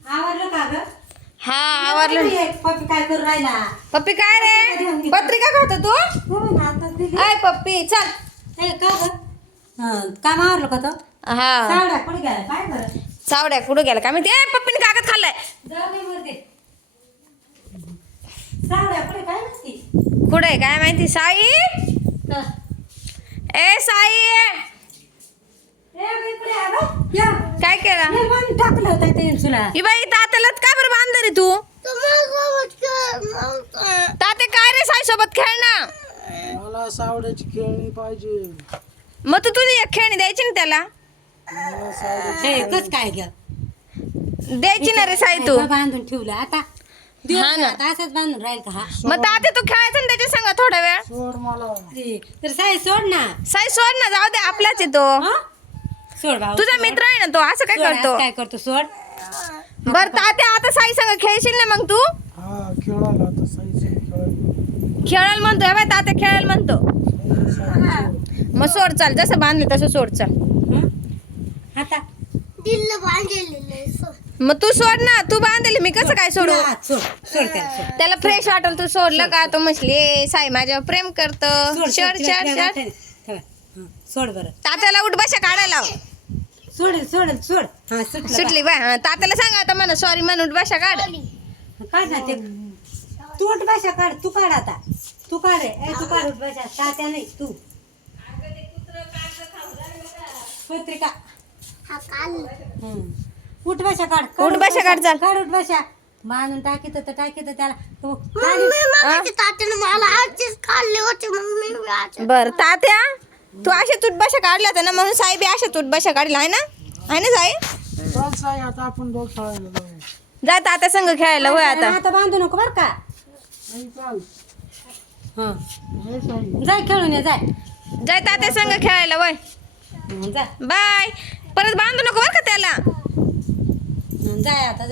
आवरलं का ग? हा आवरलं. पप्पी काय करू राहिला? पप्पी काय रे पत्रिका खातो तू? हो ना, आता दिली. आय पप्पी चल. हे का ग? काम आवरलं का तो? हा सावड्या कुठे गेला काय बरं? चावड्या कुठं गेला काय माहिती? पप्पीने कागद खाल्लाय. जाऊ दे मरते. सावड्या कुठे काय नसती? कुठे काय माहिती? साई ए साई ए बाई कुठे आहे गं? या. काय केलं? हे बांधून टाकलं होतं ते तुला. ही बाई तात्यालाच का बरं बांधलं रे तू? ताते काय रे साई सोबत खेळ ना. मला सावड्याची खेळणी पाहिजे. मग तू तुझी एक खेळणी द्यायची ना त्याला. मला सावड्याची हे कस काय ग? द्यायची ना रे साई तू. बांधून ठेवलं आता. हा ना. आता असंच बांधून राहील का हा? मग ताते तू खेळायचं ना त्याच्या संग थोडा वेळ. सोड मला. तर साई सोड ना. साई सोड ना जाऊ दे आपलाच आहे तो. हा? सोड भाऊ. तुझा सोड. मित्र आहे ना तो असं काय सोड, करतो? असं काय करतो सोड. बर तात्या आता साई संग खेळशील ना मग तू? हा खेळायला आता साईचे खेळायला. खेळायला म्हणतो बाई तात्या खेळायला म्हणतो. मग सोड चाल जसं बांधलं तसं सोड चाल. हं? आता मग तू सोड ना तू बांधली मी कसं काय सोडू? हा, सोड सोड त्याला, सोड. त्याला फ्रेश वाटल तू सोडलं का तो म्हटली "ए, साई माझ्यावर प्रेम करत सोड, शर सोड, तिला शर प्रेम शर वाटेल. ठेवा. हं, सोड बरं. तात्याला उठ बशा काढायला लाव. सोडेल सोडेल सोड. हा सुटलं सुटली बाय हा, तात्याला सांगा आता म्हणा सॉरी म्हणून उठ बशा काढ. बा. काढ ना ते. तू उठ बशा काढ. तू काढ आता. तू काढ रे. ए, तू काढ उठ बशा. तात्या नाही तू. पत्रिका. हं. उठ बशा काढ. उठ बशा काढ, चाल. काढ उठ बशा. बांधून टाकीत तर त्याला तो बर तात्या तू अशा तुट बशा काढल्या होत्या ना म्हणून साई बी अशा तुट बशा काढल्या आहे ना साई? चल साई आता आपण दोघ खेळायला जाऊ. जा तात्या संग खेळायला होय आता. आता बांधू नको बर का. नाही चाल. हं. हे साई. जाय खेळून ये जाय. जाय तात्या संग खेळायला वय. जाय बाय. परत बांधू नको बर का त्याला. जाय आता जाय.